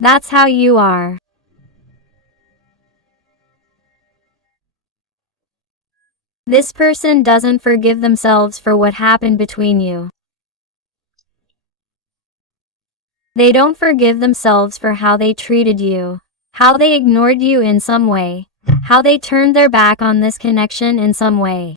That's how you are. This person doesn't forgive themselves for what happened between you. They don't forgive themselves for how they treated you, how they ignored you in some way, how they turned their back on this connection in some way.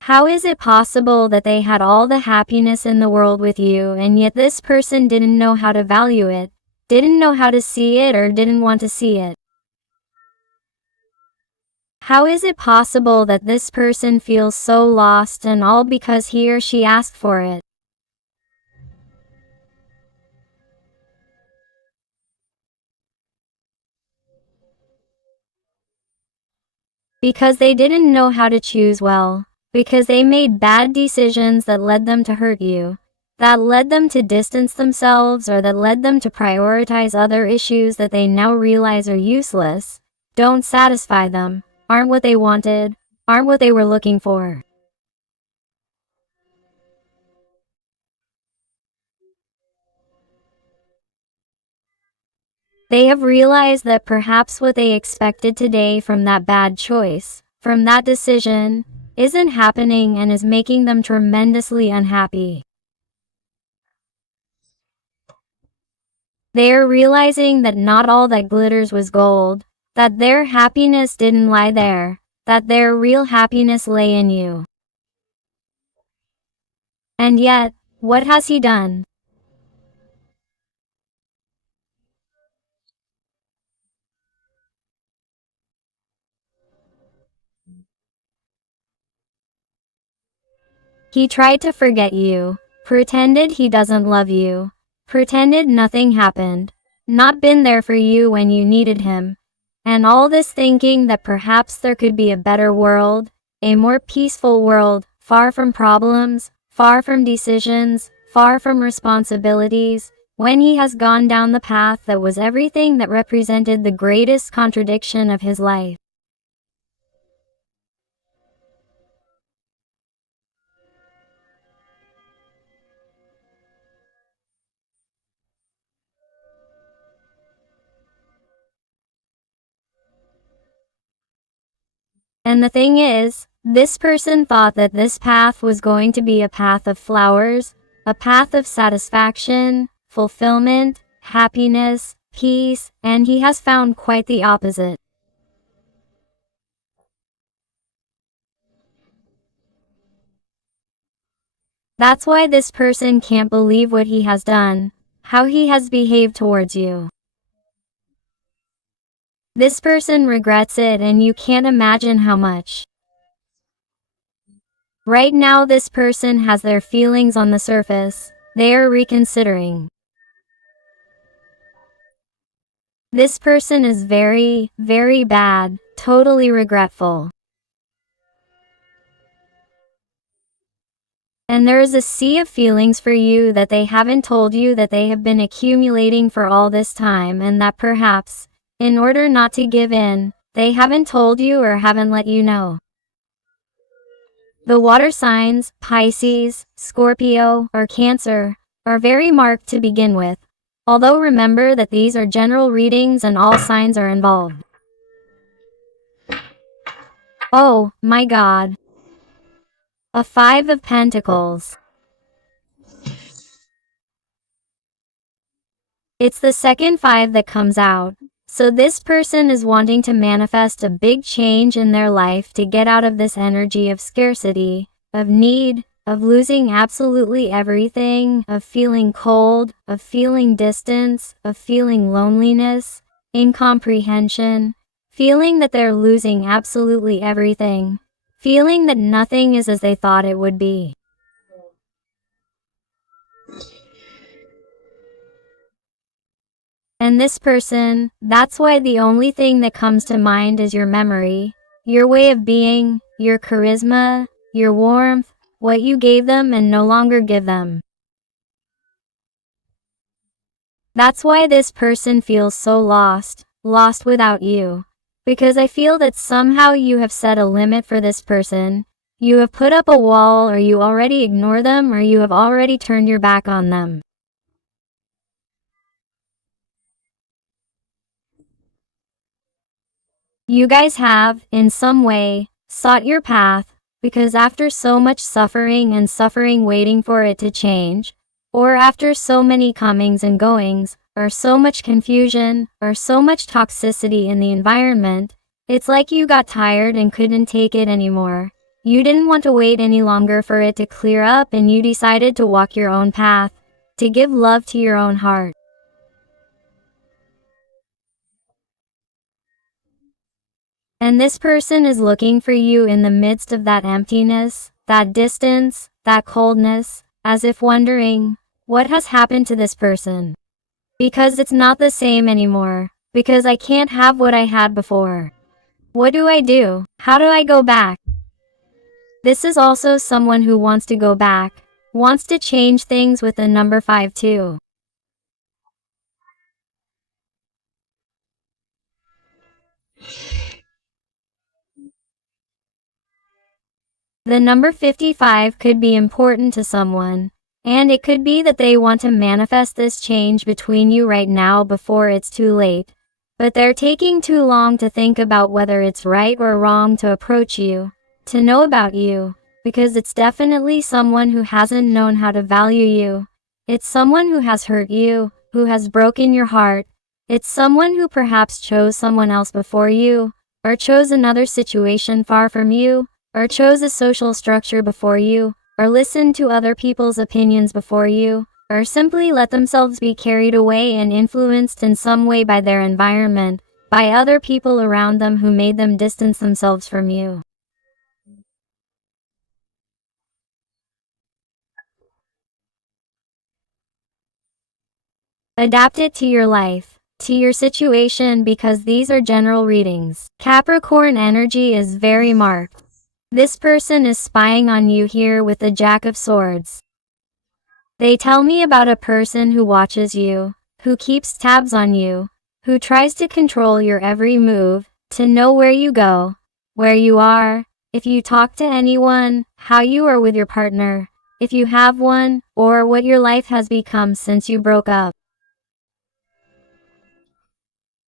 How is it possible that they had all the happiness in the world with you and yet this person didn't know how to value it, didn't know how to see it, or didn't want to see it? How is it possible that this person feels so lost, and all because he or she asked for it? Because they didn't know how to choose well. Because they made bad decisions that led them to hurt you, that led them to distance themselves, or that led them to prioritize other issues that they now realize are useless, don't satisfy them, aren't what they wanted, aren't what they were looking for. They have realized that perhaps what they expected today from that bad choice, from that decision, isn't happening and is making them tremendously unhappy. They are realizing that not all that glitters was gold, that their happiness didn't lie there, that their real happiness lay in you. And yet, what has he done? He tried to forget you, pretended he doesn't love you, pretended nothing happened, not been there for you when you needed him, and all this thinking that perhaps there could be a better world, a more peaceful world, far from problems, far from decisions, far from responsibilities, when he has gone down the path that was everything that represented the greatest contradiction of his life. And the thing is, this person thought that this path was going to be a path of flowers, a path of satisfaction, fulfillment, happiness, peace, and he has found quite the opposite. That's why this person can't believe what he has done, how he has behaved towards you. This person regrets it, and you can't imagine how much. Right now this person has their feelings on the surface. They are reconsidering. This person is very, very bad, totally regretful. And there is a sea of feelings for you that they haven't told you, that they have been accumulating for all this time, and that perhaps, in order not to give in, they haven't told you or haven't let you know. The water signs, Pisces, Scorpio, or Cancer, are very marked to begin with, although remember that these are general readings and all signs are involved. Oh, my God. A Five of Pentacles. It's the second five that comes out. So this person is wanting to manifest a big change in their life to get out of this energy of scarcity, of need, of losing absolutely everything, of feeling cold, of feeling distance, of feeling loneliness, incomprehension, feeling that they're losing absolutely everything, feeling that nothing is as they thought it would be. And this person, that's why the only thing that comes to mind is your memory, your way of being, your charisma, your warmth, what you gave them and no longer give them. That's why this person feels so lost, lost without you. Because I feel that somehow you have set a limit for this person, you have put up a wall, or you already ignore them, or you have already turned your back on them. You guys have, in some way, sought your path, because after so much suffering and suffering waiting for it to change, or after so many comings and goings, or so much confusion, or so much toxicity in the environment, it's like you got tired and couldn't take it anymore. You didn't want to wait any longer for it to clear up, and you decided to walk your own path, to give love to your own heart. And this person is looking for you in the midst of that emptiness, that distance, that coldness, as if wondering, what has happened to this person? Because it's not the same anymore, because I can't have what I had before. What do I do? How do I go back? This is also someone who wants to go back, wants to change things with the number 5 too. The number 55 could be important to someone, and it could be that they want to manifest this change between you right now before it's too late, but they're taking too long to think about whether it's right or wrong to approach you, to know about you, because it's definitely someone who hasn't known how to value you. It's someone who has hurt you, who has broken your heart. It's someone who perhaps chose someone else before you, or chose another situation far from you, or chose a social structure before you, or listened to other people's opinions before you, or simply let themselves be carried away and influenced in some way by their environment, by other people around them who made them distance themselves from you. Adapt it to your life, to your situation, because these are general readings. Capricorn energy is very marked. This person is spying on you here with the Jack of Swords. They tell me about a person who watches you, who keeps tabs on you, who tries to control your every move, to know where you go, where you are, if you talk to anyone, how you are with your partner, if you have one, or what your life has become since you broke up.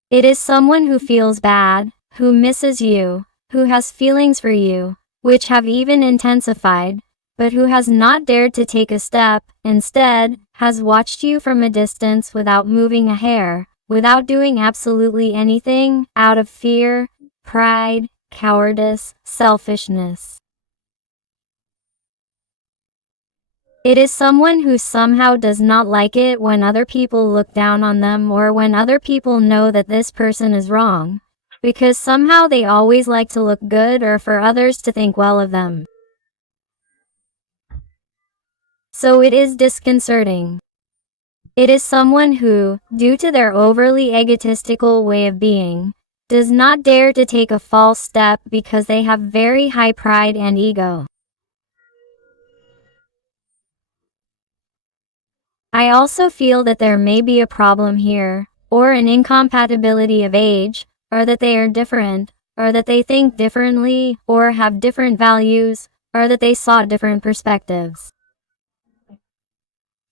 It is someone who feels bad, who misses you, who has feelings for you, which have even intensified, but who has not dared to take a step, instead, has watched you from a distance without moving a hair, without doing absolutely anything, out of fear, pride, cowardice, selfishness. It is someone who somehow does not like it when other people look down on them, or when other people know that this person is wrong, because somehow they always like to look good or for others to think well of them. So it is disconcerting. It is someone who, due to their overly egotistical way of being, does not dare to take a false step because they have very high pride and ego. I also feel that there may be a problem here, or an incompatibility of age, or that they are different, or that they think differently, or have different values, or that they sought different perspectives.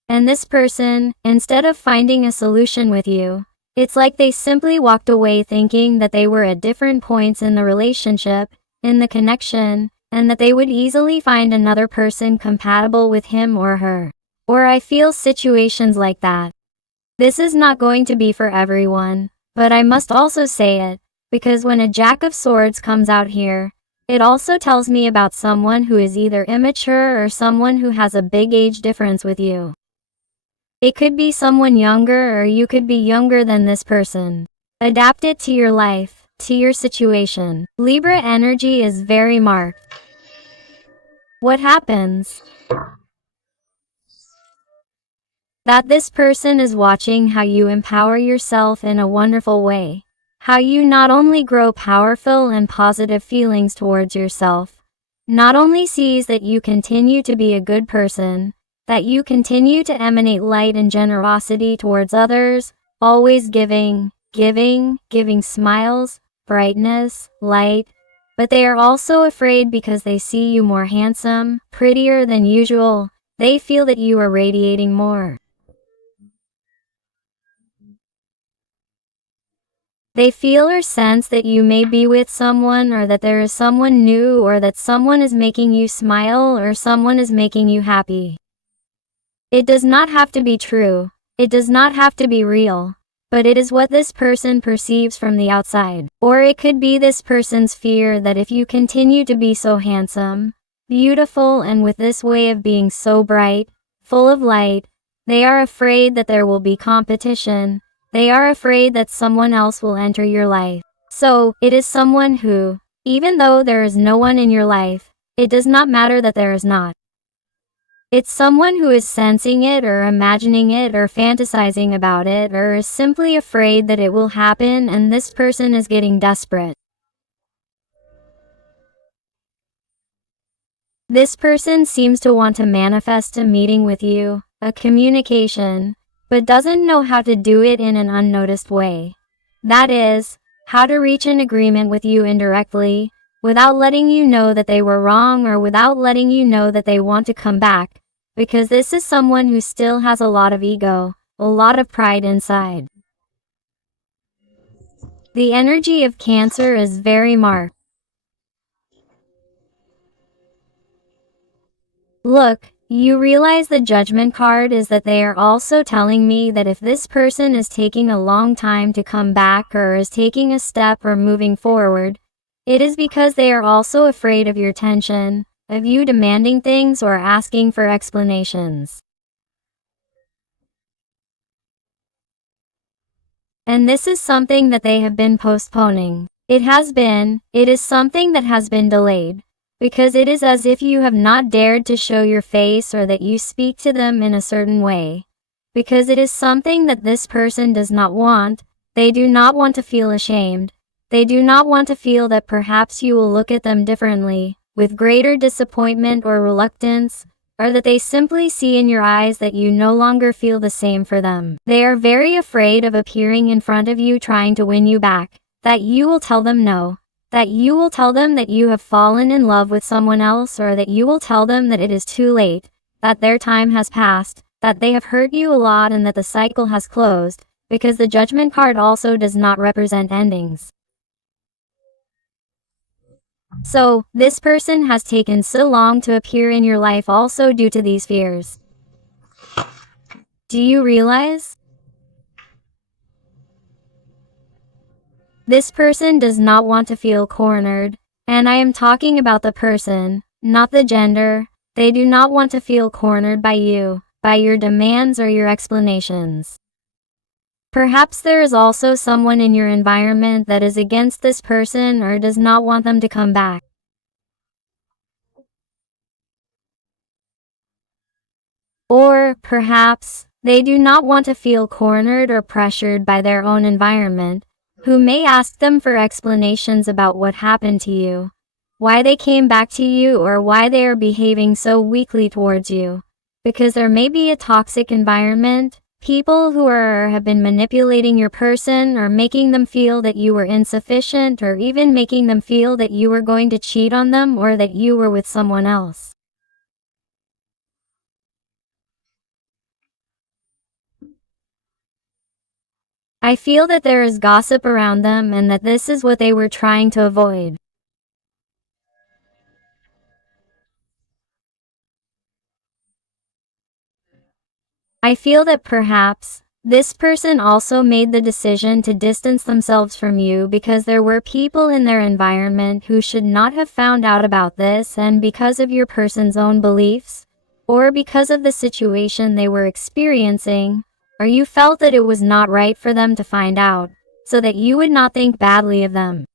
And this person, instead of finding a solution with you, it's like they simply walked away thinking that they were at different points in the relationship, in the connection, and that they would easily find another person compatible with him or her. Or I feel situations like that. This is not going to be for everyone, but I must also say it, because when a Jack of Swords comes out here, it also tells me about someone who is either immature or someone who has a big age difference with you. It could be someone younger, or you could be younger than this person. Adapt it to your life, to your situation. Libra energy is very marked. What happens? That this person is watching how you empower yourself in a wonderful way. How you not only grow powerful and positive feelings towards yourself, not only sees that you continue to be a good person, that you continue to emanate light and generosity towards others, always giving smiles, brightness, light, but they are also afraid because they see you more handsome, prettier than usual. They feel that you are radiating more. They feel or sense that you may be with someone, or that there is someone new, or that someone is making you smile, or someone is making you happy. It does not have to be true. It does not have to be real. But it is what this person perceives from the outside. Or it could be this person's fear that if you continue to be so handsome, beautiful, and with this way of being so bright, full of light, they are afraid that there will be competition. They are afraid that someone else will enter your life. So, it is someone who, even though there is no one in your life, it does not matter that there is not. It's someone who is sensing it, or imagining it, or fantasizing about it, or is simply afraid that it will happen, and this person is getting desperate. This person seems to want to manifest a meeting with you, a communication, but doesn't know how to do it in an unnoticed way. That is, how to reach an agreement with you indirectly, without letting you know that they were wrong, or without letting you know that they want to come back, because this is someone who still has a lot of ego, a lot of pride inside. The energy of Cancer is very marked. Look, you realize the Judgment card is that they are also telling me that if this person is taking a long time to come back, or is taking a step or moving forward, it is because they are also afraid of your tension, of you demanding things or asking for explanations. And this is something that they have been postponing. It is something that has been delayed. Because it is as if you have not dared to show your face, or that you speak to them in a certain way. Because it is something that this person does not want. They do not want to feel ashamed. They do not want to feel that perhaps you will look at them differently, with greater disappointment or reluctance, or that they simply see in your eyes that you no longer feel the same for them. They are very afraid of appearing in front of you trying to win you back, that you will tell them no. That you will tell them that you have fallen in love with someone else, or that you will tell them that it is too late, that their time has passed, that they have hurt you a lot, and that the cycle has closed, because the Judgment card also does not represent endings. So, this person has taken so long to appear in your life also due to these fears. Do you realize? This person does not want to feel cornered, and I am talking about the person, not the gender. They do not want to feel cornered by you, by your demands or your explanations. Perhaps there is also someone in your environment that is against this person or does not want them to come back. Or, perhaps, they do not want to feel cornered or pressured by their own environment, who may ask them for explanations about what happened to you, why they came back to you, or why they are behaving so weakly towards you. Because there may be a toxic environment, people who have been manipulating your person, or making them feel that you were insufficient, or even making them feel that you were going to cheat on them, or that you were with someone else. I feel that there is gossip around them, and that this is what they were trying to avoid. I feel that perhaps this person also made the decision to distance themselves from you because there were people in their environment who should not have found out about this, and because of your person's own beliefs, or because of the situation they were experiencing, or you felt that it was not right for them to find out, so that you would not think badly of them.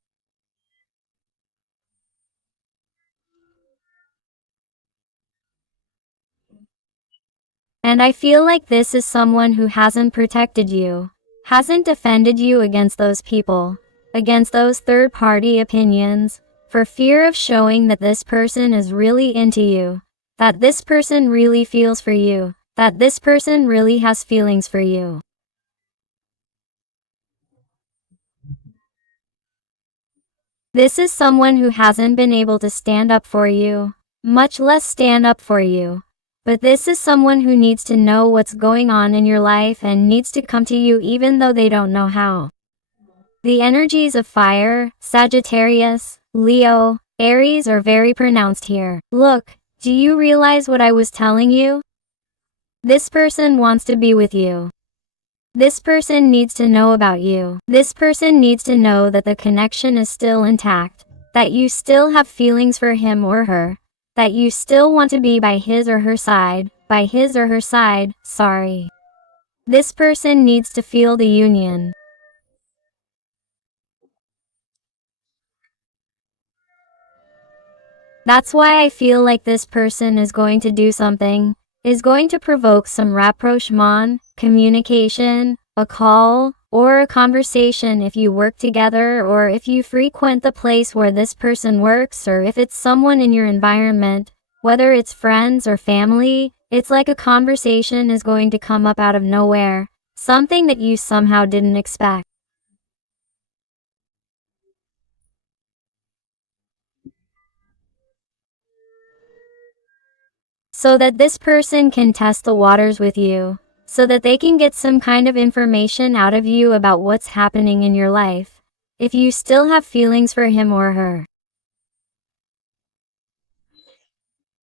And I feel like this is someone who hasn't protected you, hasn't defended you against those people, against those third-party opinions, for fear of showing that this person is really into you, that this person really feels for you, that this person really has feelings for you. This is someone who hasn't been able to stand up for you, much less stand up for you. But this is someone who needs to know what's going on in your life and needs to come to you even though they don't know how. The energies of fire, Sagittarius, Leo, Aries are very pronounced here. Look, do you realize what I was telling you? This person wants to be with you. This person needs to know about you. This person needs to know that the connection is still intact, that you still have feelings for him or her, that you still want to be by his or her side, sorry. This person needs to feel the union. That's why I feel like this person is going to do something, is going to provoke some rapprochement, communication, a call, or a conversation if you work together or if you frequent the place where this person works or if it's someone in your environment, whether it's friends or family, it's like a conversation is going to come up out of nowhere, something that you somehow didn't expect. So that this person can test the waters with you, so that they can get some kind of information out of you about what's happening in your life, if you still have feelings for him or her.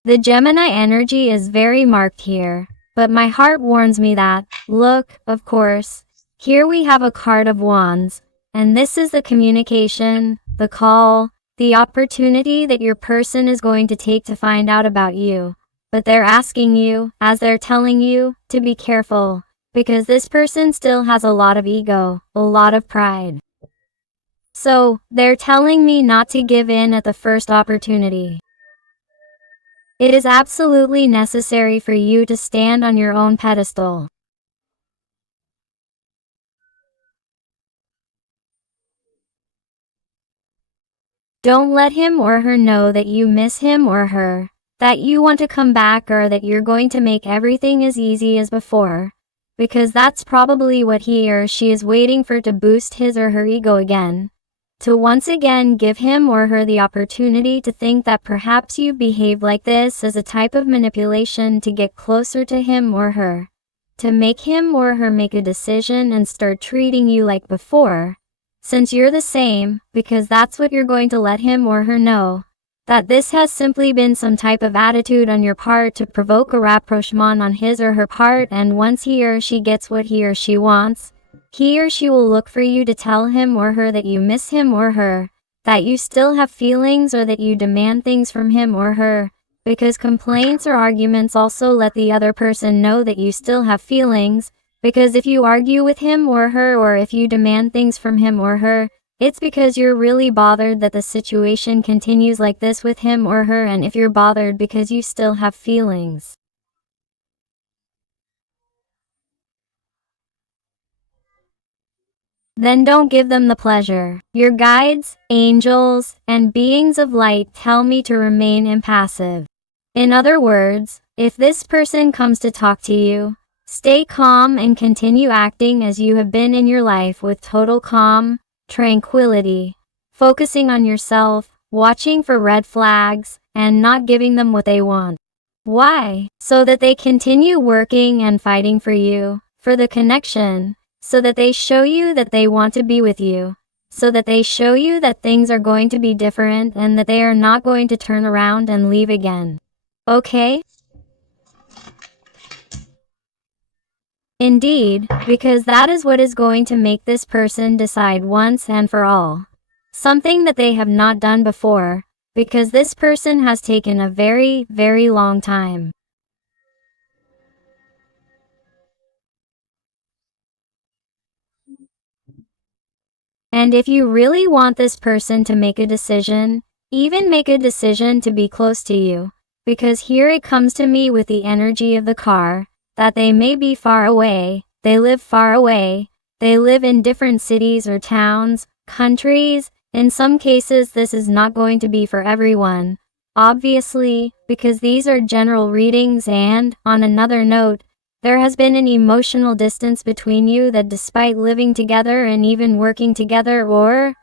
The Gemini energy is very marked here, but my heart warns me that, look, of course, here we have a card of wands, and this is the communication, the call, the opportunity that your person is going to take to find out about you. But they're asking you, as they're telling you, to be careful, because this person still has a lot of ego, a lot of pride. So, they're telling me not to give in at the first opportunity. It is absolutely necessary for you to stand on your own pedestal. Don't let him or her know that you miss him or her, that you want to come back or that you're going to make everything as easy as before, because that's probably what he or she is waiting for to boost his or her ego again, to once again give him or her the opportunity to think that perhaps you behave like this as a type of manipulation to get closer to him or her, to make him or her make a decision and start treating you like before, since you're the same, because that's what you're going to let him or her know. That this has simply been some type of attitude on your part to provoke a rapprochement on his or her part, and once he or she gets what he or she wants, he or she will look for you to tell him or her that you miss him or her, that you still have feelings or that you demand things from him or her, because complaints or arguments also let the other person know that you still have feelings, because if you argue with him or her or if you demand things from him or her, it's because you're really bothered that the situation continues like this with him or her, and if you're bothered because you still have feelings, then don't give them the pleasure. Your guides, angels, and beings of light tell me to remain impassive. In other words, if this person comes to talk to you, stay calm and continue acting as you have been in your life with total calm, tranquility, focusing on yourself, watching for red flags, and not giving them what they want. Why? So that they continue working and fighting for you, for the connection, so that they show you that they want to be with you, so that they show you that things are going to be different and that they are not going to turn around and leave again. Okay? Indeed, because that is what is going to make this person decide once and for all. Something that they have not done before, because this person has taken a very, very long time. And if you really want this person to make a decision, even make a decision to be close to you, because here it comes to me with the energy of the car, that they may be far away, they live far away, they live in different cities or towns, countries. In some cases this is not going to be for everyone, obviously, because these are general readings, and, on another note, there has been an emotional distance between you that despite living together and even working together or,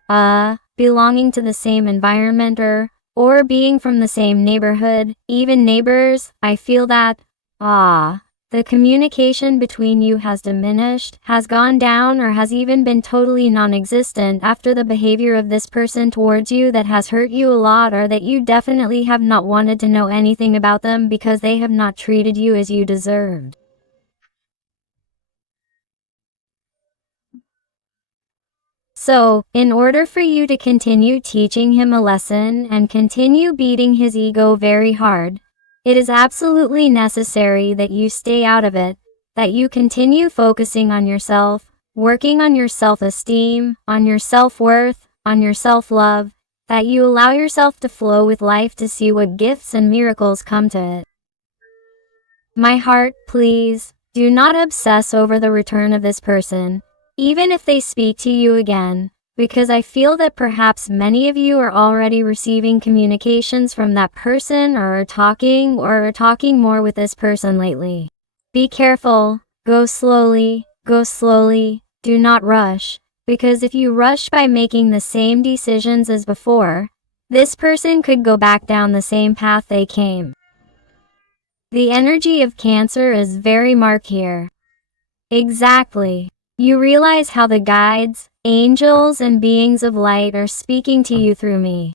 belonging to the same environment or being from the same neighborhood, even neighbors, I feel that, The communication between you has diminished, has gone down, or has even been totally non-existent after the behavior of this person towards you that has hurt you a lot, or that you definitely have not wanted to know anything about them because they have not treated you as you deserved. So, in order for you to continue teaching him a lesson and continue beating his ego very hard, it is absolutely necessary that you stay out of it, that you continue focusing on yourself, working on your self-esteem, on your self-worth, on your self-love, that you allow yourself to flow with life to see what gifts and miracles come to it. My heart, please, do not obsess over the return of this person, even if they speak to you again, because I feel that perhaps many of you are already receiving communications from that person or are talking more with this person lately. Be careful, go slowly, do not rush, because if you rush by making the same decisions as before, this person could go back down the same path they came. The energy of Cancer is very marked here. Exactly. You realize how the guides, angels, and beings of light are speaking to you through me.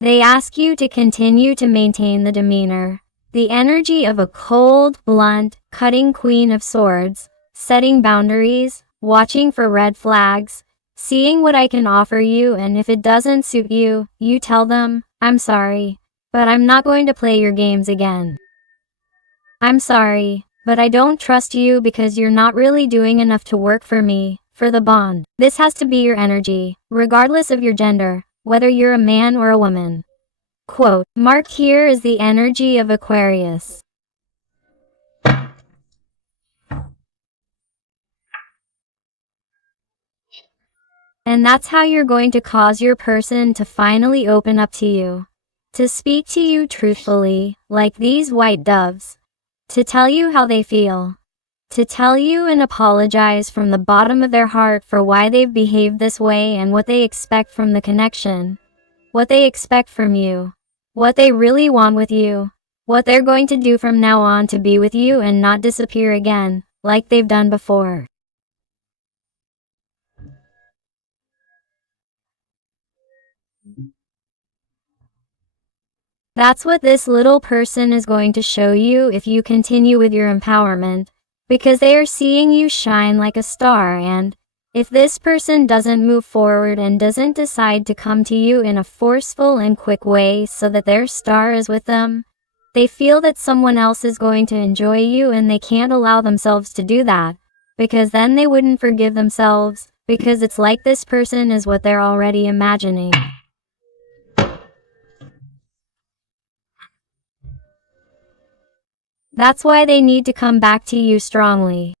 They ask you to continue to maintain the demeanor, the energy of a cold, blunt, cutting Queen of Swords, setting boundaries, watching for red flags, seeing what I can offer you, and if it doesn't suit you, you tell them, I'm sorry, but I'm not going to play your games again. I'm sorry, but I don't trust you because you're not really doing enough to work for me, for the bond. This has to be your energy, regardless of your gender, whether you're a man or a woman. Quote, marked here is the energy of Aquarius. And that's how you're going to cause your person to finally open up to you, to speak to you truthfully, like these white doves, to tell you how they feel, to tell you and apologize from the bottom of their heart for why they've behaved this way and what they expect from the connection, what they expect from you, what they really want with you, what they're going to do from now on to be with you and not disappear again, like they've done before. That's what this little person is going to show you if you continue with your empowerment, because they are seeing you shine like a star, and if this person doesn't move forward and doesn't decide to come to you in a forceful and quick way so that their star is with them, they feel that someone else is going to enjoy you and they can't allow themselves to do that, because then they wouldn't forgive themselves, because it's like this person is what they're already imagining. That's why they need to come back to you strongly.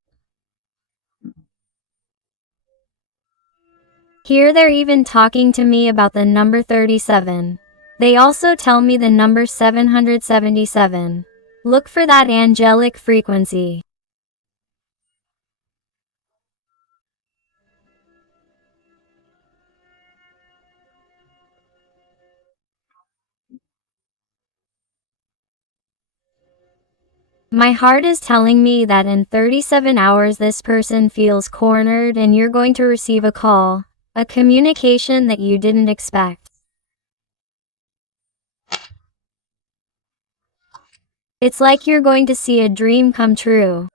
Here they're even talking to me about the number 37. They also tell me the number 777. Look for that angelic frequency. My heart is telling me that in 37 hours this person feels cornered and you're going to receive a call, a communication that you didn't expect. It's like you're going to see a dream come true.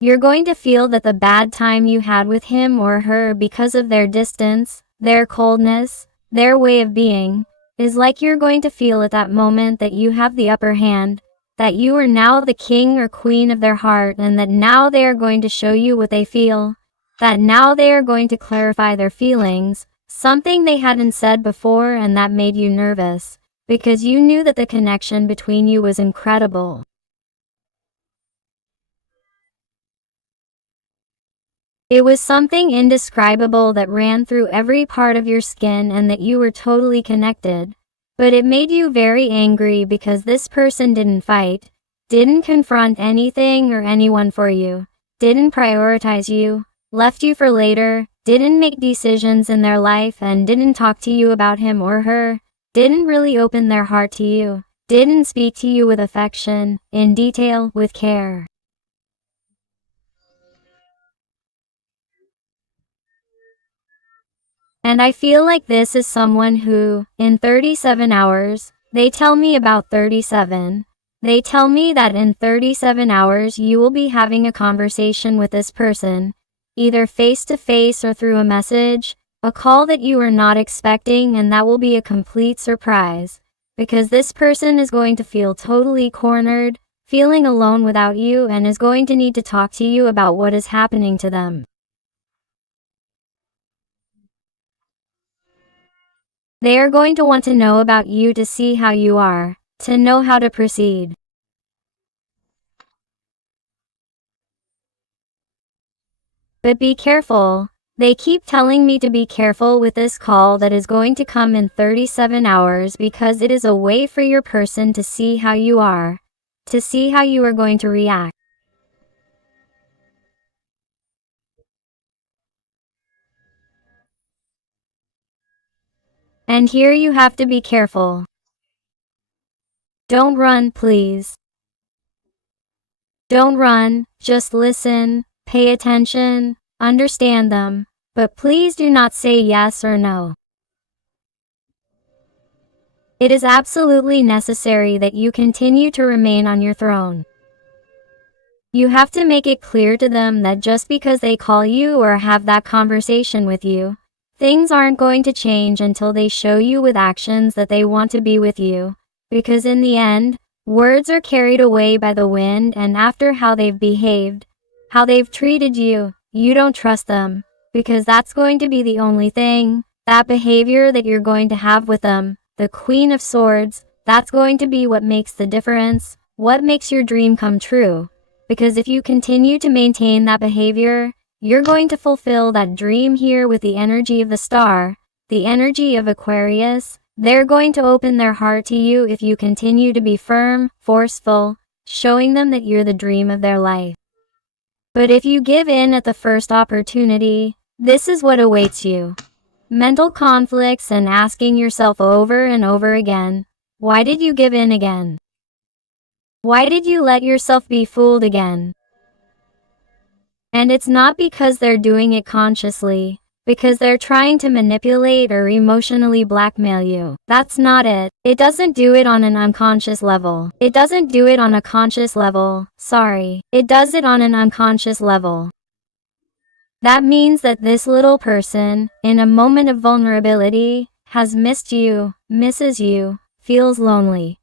You're going to feel that the bad time you had with him or her because of their distance, their coldness, their way of being, is like you're going to feel at that moment that you have the upper hand, that you are now the king or queen of their heart, and that now they are going to show you what they feel, that now they are going to clarify their feelings, something they hadn't said before, and that made you nervous, because you knew that the connection between you was incredible. It was something indescribable that ran through every part of your skin and that you were totally connected. But it made you very angry because this person didn't fight, didn't confront anything or anyone for you, didn't prioritize you, left you for later, didn't make decisions in their life and didn't talk to you about him or her, didn't really open their heart to you, didn't speak to you with affection, in detail, with care. And I feel like this is someone who, in 37 hours, they tell me about 37. They tell me that in 37 hours you will be having a conversation with this person, either face to face or through a message, a call that you are not expecting, and that will be a complete surprise. Because this person is going to feel totally cornered, feeling alone without you, and is going to need to talk to you about what is happening to them. They are going to want to know about you to see how you are, to know how to proceed. But be careful. They keep telling me to be careful with this call that is going to come in 37 hours because it is a way for your person to see how you are, to see how you are going to react. And here you have to be careful. Don't run, please. Don't run, just listen, pay attention, understand them, but please do not say yes or no. It is absolutely necessary that you continue to remain on your throne. You have to make it clear to them that just because they call you or have that conversation with you, things aren't going to change until they show you with actions that they want to be with you. Because in the end, words are carried away by the wind, and after how they've behaved, how they've treated you, you don't trust them. Because that's going to be the only thing, that behavior that you're going to have with them, the Queen of Swords, that's going to be what makes the difference, what makes your dream come true. Because if you continue to maintain that behavior, you're going to fulfill that dream here with the energy of the star, the energy of Aquarius. They're going to open their heart to you if you continue to be firm, forceful, showing them that you're the dream of their life. But if you give in at the first opportunity, this is what awaits you. Mental conflicts and asking yourself over and over again, why did you give in again? Why did you let yourself be fooled again? And it's not because they're doing it consciously, because they're trying to manipulate or emotionally blackmail you. That's not it. It doesn't do it on an unconscious level. It doesn't do it on a conscious level. Sorry. It does it on an unconscious level. That means that this little person, in a moment of vulnerability, has missed you, misses you, feels lonely.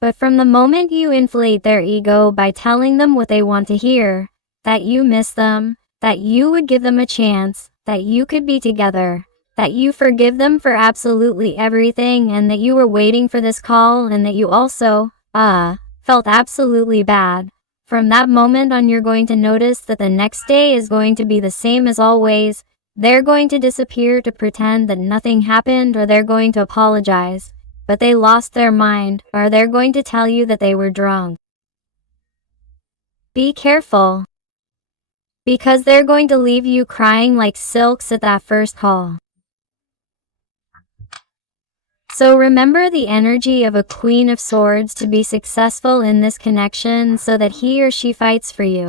But from the moment you inflate their ego by telling them what they want to hear, that you miss them, that you would give them a chance, that you could be together, that you forgive them for absolutely everything, and that you were waiting for this call, and that you also, felt absolutely bad. From that moment on, you're going to notice that the next day is going to be the same as always. They're going to disappear to pretend that nothing happened, or they're going to apologize, but they lost their mind, or they're going to tell you that they were drunk. Be careful. Because they're going to leave you crying like silks at that first call. So remember the energy of a Queen of Swords to be successful in this connection so that he or she fights for you.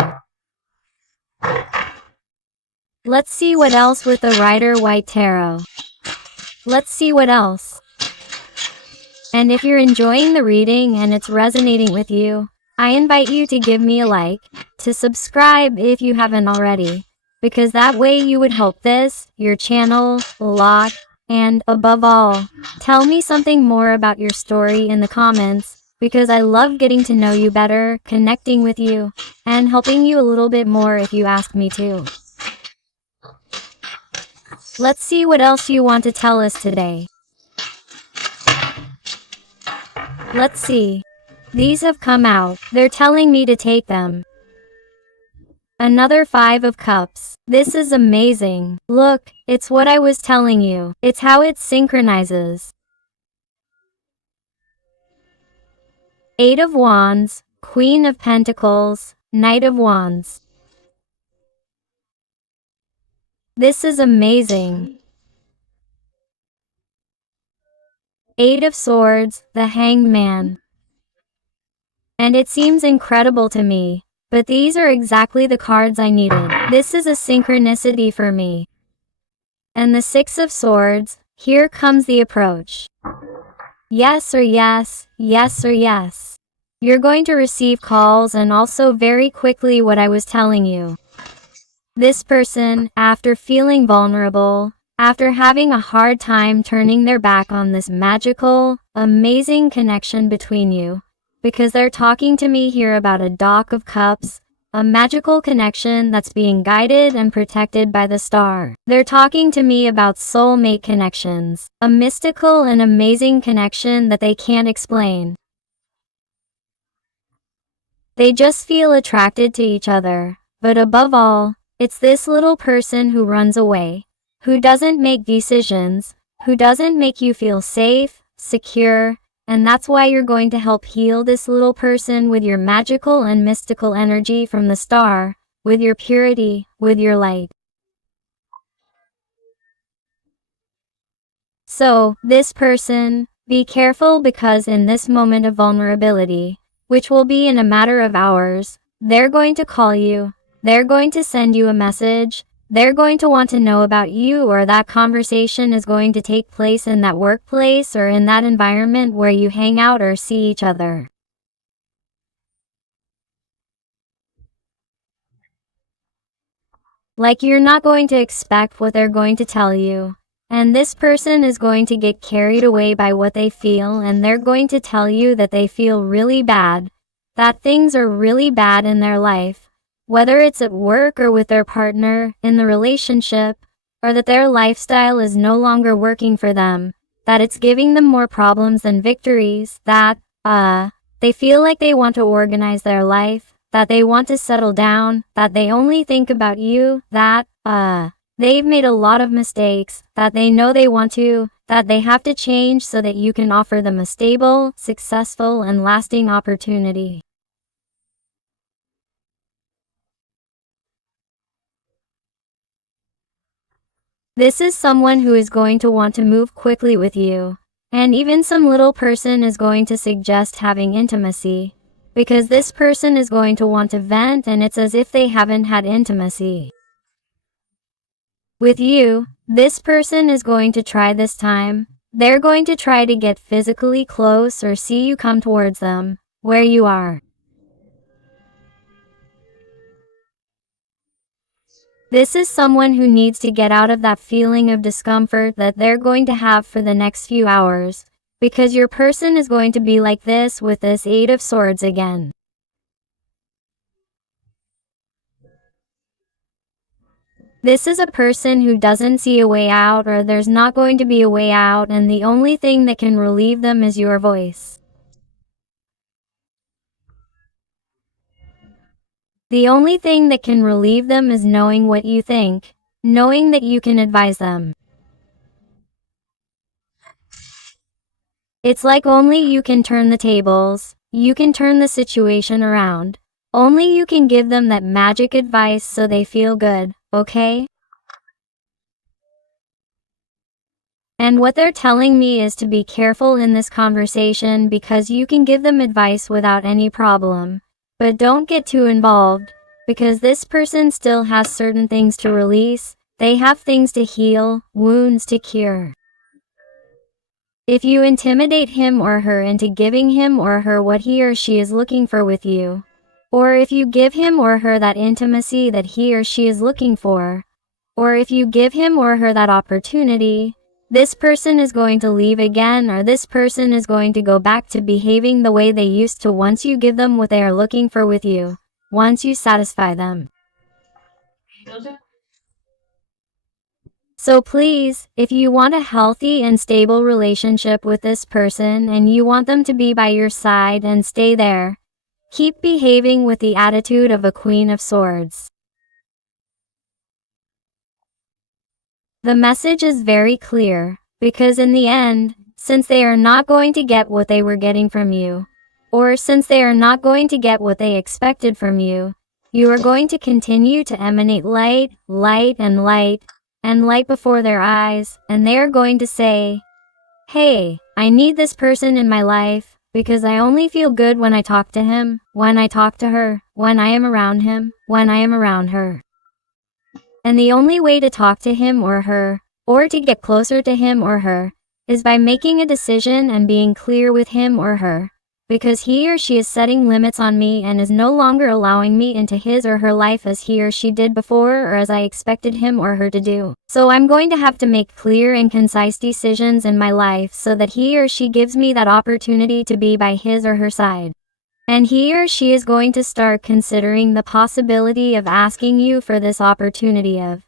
Let's see what else with the Rider White Tarot. Let's see what else. And if you're enjoying the reading and it's resonating with you, I invite you to give me a like, to subscribe if you haven't already, because that way you would help this, your channel, a lot, and above all, tell me something more about your story in the comments, because I love getting to know you better, connecting with you, and helping you a little bit more if you ask me to. Let's see what else you want to tell us today. Let's see. These have come out. They're telling me to take them. Another 5 of Cups. This is amazing. Look, it's what I was telling you. It's how it synchronizes. 8 of Wands, Queen of Pentacles, Knight of Wands. This is amazing. Eight of Swords, the Hanged Man. And it seems incredible to me, but these are exactly the cards I needed. This is a synchronicity for me. And the Six of Swords, here comes the approach. Yes or yes, yes or yes. You're going to receive calls and also very quickly what I was telling you. This person, after feeling vulnerable, after having a hard time turning their back on this magical, amazing connection between you, because they're talking to me here about a Dock of Cups, a magical connection that's being guided and protected by the star. They're talking to me about soulmate connections, a mystical and amazing connection that they can't explain. They just feel attracted to each other, but above all, it's this little person who runs away, who doesn't make decisions, who doesn't make you feel safe, secure, and that's why you're going to help heal this little person with your magical and mystical energy from the star, with your purity, with your light. So, this person, be careful because in this moment of vulnerability, which will be in a matter of hours, they're going to call you, they're going to send you a message, they're going to want to know about you, or that conversation is going to take place in that workplace or in that environment where you hang out or see each other. Like you're not going to expect what they're going to tell you. And this person is going to get carried away by what they feel, and they're going to tell you that they feel really bad, that things are really bad in their life, whether it's at work or with their partner, in the relationship, or that their lifestyle is no longer working for them, that it's giving them more problems than victories, that, they feel like they want to organize their life, that they want to settle down, that they only think about you, that, they've made a lot of mistakes, that they know they want to, that they have to change so that you can offer them a stable, successful, and lasting opportunity. This is someone who is going to want to move quickly with you, and even some little person is going to suggest having intimacy, because this person is going to want to vent, and it's as if they haven't had intimacy with you. This person is going to try this time. They're going to try to get physically close or see you come towards them, where you are. This is someone who needs to get out of that feeling of discomfort that they're going to have for the next few hours, because your person is going to be like this with this Eight of Swords again. This is a person who doesn't see a way out, or there's not going to be a way out, and the only thing that can relieve them is your voice. The only thing that can relieve them is knowing what you think, knowing that you can advise them. It's like only you can turn the tables, you can turn the situation around. Only you can give them that magic advice so they feel good, okay? And what they're telling me is to be careful in this conversation because you can give them advice without any problem. But don't get too involved, because this person still has certain things to release, they have things to heal, wounds to cure. If you intimidate him or her into giving him or her what he or she is looking for with you, or if you give him or her that intimacy that he or she is looking for, or if you give him or her that opportunity, this person is going to leave again, or this person is going to go back to behaving the way they used to once you give them what they are looking for with you, once you satisfy them. So please, if you want a healthy and stable relationship with this person and you want them to be by your side and stay there, keep behaving with the attitude of a Queen of Swords. The message is very clear, because in the end, since they are not going to get what they were getting from you, or since they are not going to get what they expected from you, you are going to continue to emanate light, light, and light, and light before their eyes, and they are going to say, "Hey, I need this person in my life, because I only feel good when I talk to him, when I talk to her, when I am around him, when I am around her." And the only way to talk to him or her, or to get closer to him or her, is by making a decision and being clear with him or her, because he or she is setting limits on me and is no longer allowing me into his or her life as he or she did before or as I expected him or her to do. So I'm going to have to make clear and concise decisions in my life so that he or she gives me that opportunity to be by his or her side. And he or she is going to start considering the possibility of asking you for this opportunity of,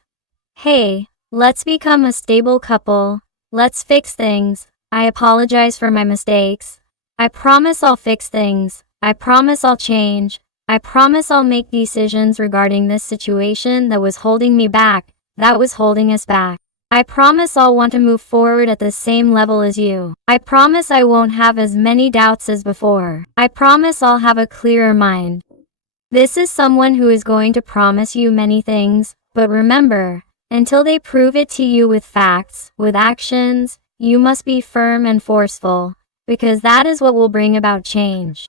"Hey, let's become a stable couple. Let's fix things. I apologize for my mistakes. I promise I'll fix things. I promise I'll change. I promise I'll make decisions regarding this situation that was holding me back, that was holding us back. I promise I'll want to move forward at the same level as you. I promise I won't have as many doubts as before. I promise I'll have a clearer mind." This is someone who is going to promise you many things, but remember, until they prove it to you with facts, with actions, you must be firm and forceful, because that is what will bring about change.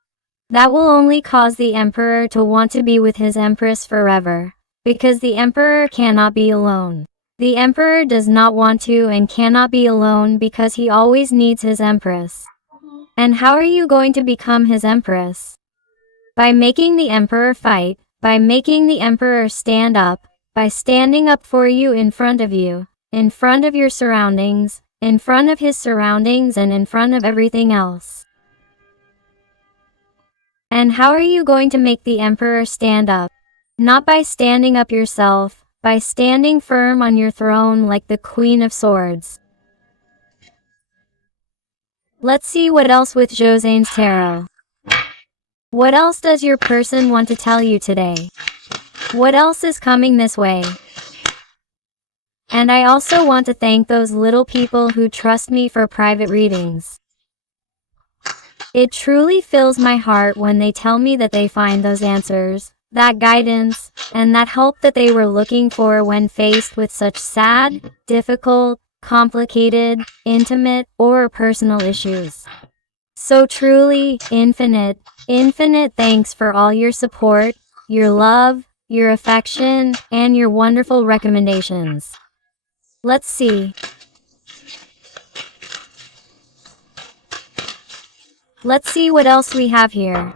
That will only cause the emperor to want to be with his empress forever, because the emperor cannot be alone. The emperor does not want to and cannot be alone because he always needs his empress. And how are you going to become his empress? By making the emperor fight, by making the emperor stand up, by standing up for you, in front of your surroundings, in front of his surroundings, and in front of everything else. And how are you going to make the emperor stand up? Not by standing up yourself, by standing firm on your throne like the Queen of Swords. Let's see what else with Josene's tarot. What else does your person want to tell you today? What else is coming this way? And I also want to thank those little people who trust me for private readings. It truly fills my heart when they tell me that they find those answers, that guidance, and that help that they were looking for when faced with such sad, difficult, complicated, intimate, or personal issues. So truly, infinite thanks for all your support, your love, your affection, and your wonderful recommendations. Let's see. Let's see what else we have here.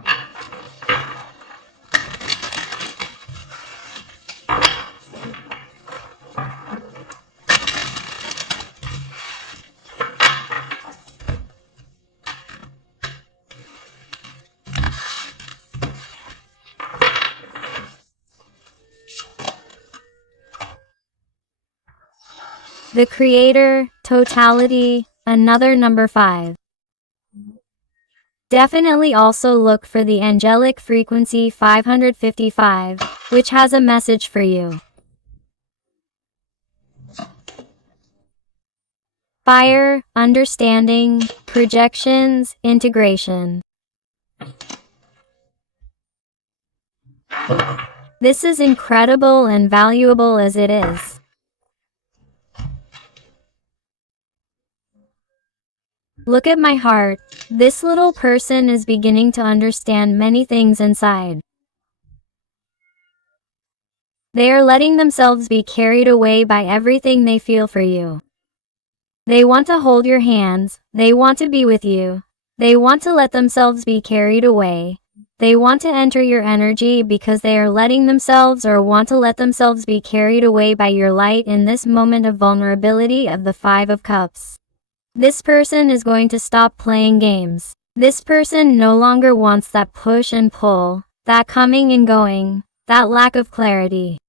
The Creator, Totality, another number 5. Definitely also look for the angelic frequency 555, which has a message for you. Fire, understanding, projections, integration. This is incredible and valuable as it is. Look at my heart. This little person is beginning to understand many things inside. They are letting themselves be carried away by everything they feel for you. They want to hold your hands. They want to be with you. They want to let themselves be carried away. They want to enter your energy because they are letting themselves or want to let themselves be carried away by your light in this moment of vulnerability of the 5 of Cups. This person is going to stop playing games. This person no longer wants that push and pull, that coming and going, that lack of clarity.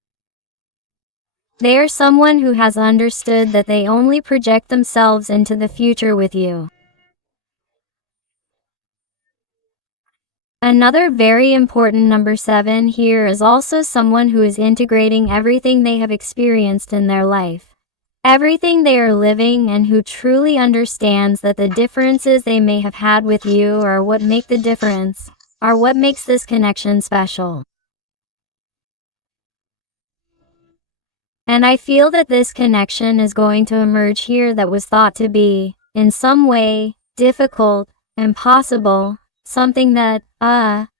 They are someone who has understood that they only project themselves into the future with you. Another very important number 7 here is also someone who is integrating everything they have experienced in their life. Everything they are living, and who truly understands that the differences they may have had with you are what make the difference, are what makes this connection special. And I feel that this connection is going to emerge here that was thought to be, in some way, difficult, impossible, something that,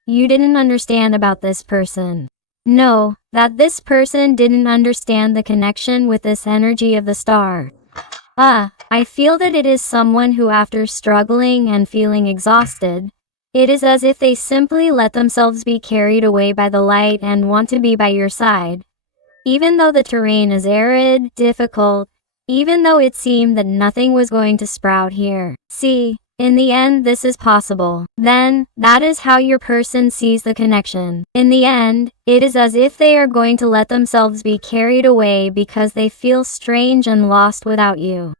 you didn't understand about this person. No, that this person didn't understand the connection with this energy of the star. I feel that it is someone who, after struggling and feeling exhausted, it is as if they simply let themselves be carried away by the light and want to be by your side. Even though the terrain is arid, difficult, even though it seemed that nothing was going to sprout here. See, in the end this is possible. Then, that is how your person sees the connection. In the end, it is as if they are going to let themselves be carried away because they feel strange and lost without you.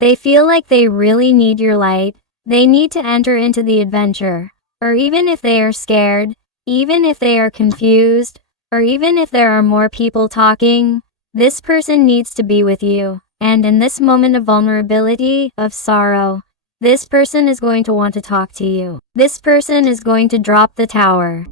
They feel like they really need your light. They need to enter into the adventure. Or even if they are scared, even if they are confused, or even if there are more people talking, this person needs to be with you. And in this moment of vulnerability, of sorrow, this person is going to want to talk to you. This person is going to drop the tower.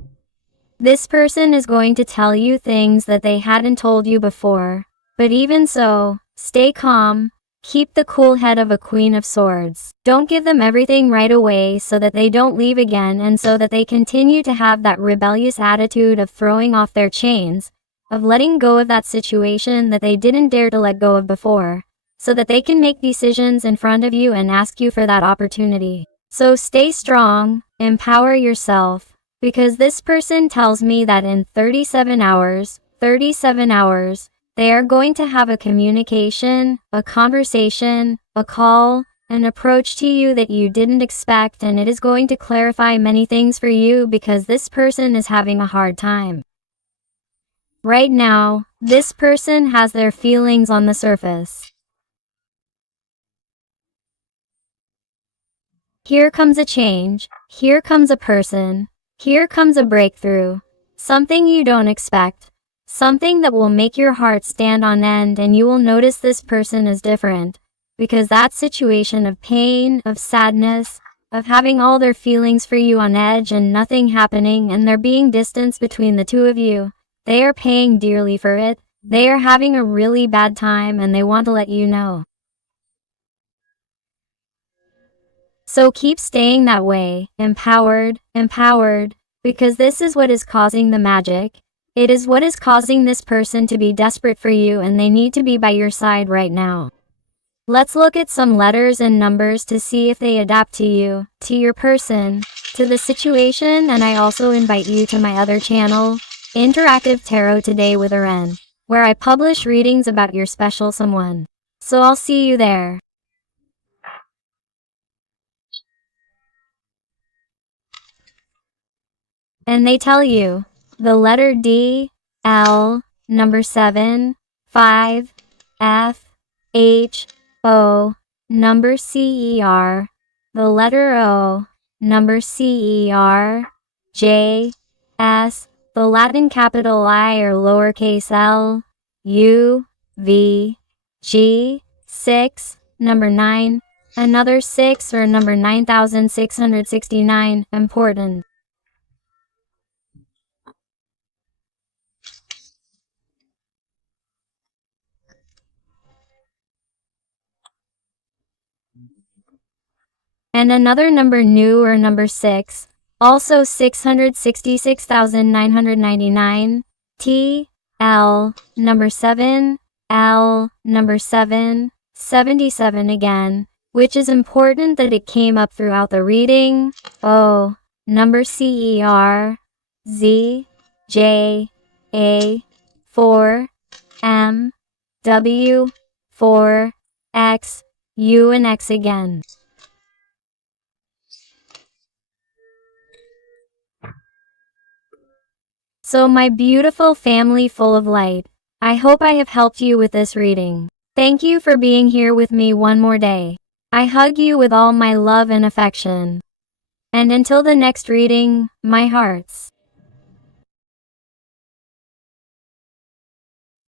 This person is going to tell you things that they hadn't told you before. But even so, stay calm. Keep the cool head of a Queen of Swords. Don't give them everything right away so that they don't leave again and so that they continue to have that rebellious attitude of throwing off their chains, of letting go of that situation that they didn't dare to let go of before, so that they can make decisions in front of you and ask you for that opportunity. So stay strong, empower yourself, because this person tells me that in 37 hours, they are going to have a communication, a conversation, a call, an approach to you that you didn't expect, and it is going to clarify many things for you because this person is having a hard time. Right now, this person has their feelings on the surface. Here comes a change, here comes a person, here comes a breakthrough, something you don't expect. Something that will make your heart stand on end, and you will notice this person is different. Because that situation of pain, of sadness, of having all their feelings for you on edge and nothing happening and there being distance between the two of you, they are paying dearly for it. They are having a really bad time and they want to let you know. So keep staying that way, empowered, because this is what is causing the magic. It is what is causing this person to be desperate for you and they need to be by your side right now. Let's look at some letters and numbers to see if they adapt to you, to your person, to the situation, and I also invite you to my other channel, Interactive Tarot Today with Aren, where I publish readings about your special someone. So I'll see you there. And they tell you, the letter D, L, number 7, 5, F, H, O, number CER, the letter O, number CER, J, S, the Latin capital I or lowercase l, U, V, G, 6, number 9, another 6 or number 9669, important. And another number new or number 6, also 666,999, T, L, number 7, L, number 7, 77 again, which is important that it came up throughout the reading, O, number CER, Z, J, A, 4, M, W, 4, X, U and X again. So my beautiful family full of light, I hope I have helped you with this reading. Thank you for being here with me one more day. I hug you with all my love and affection. And until the next reading, my hearts.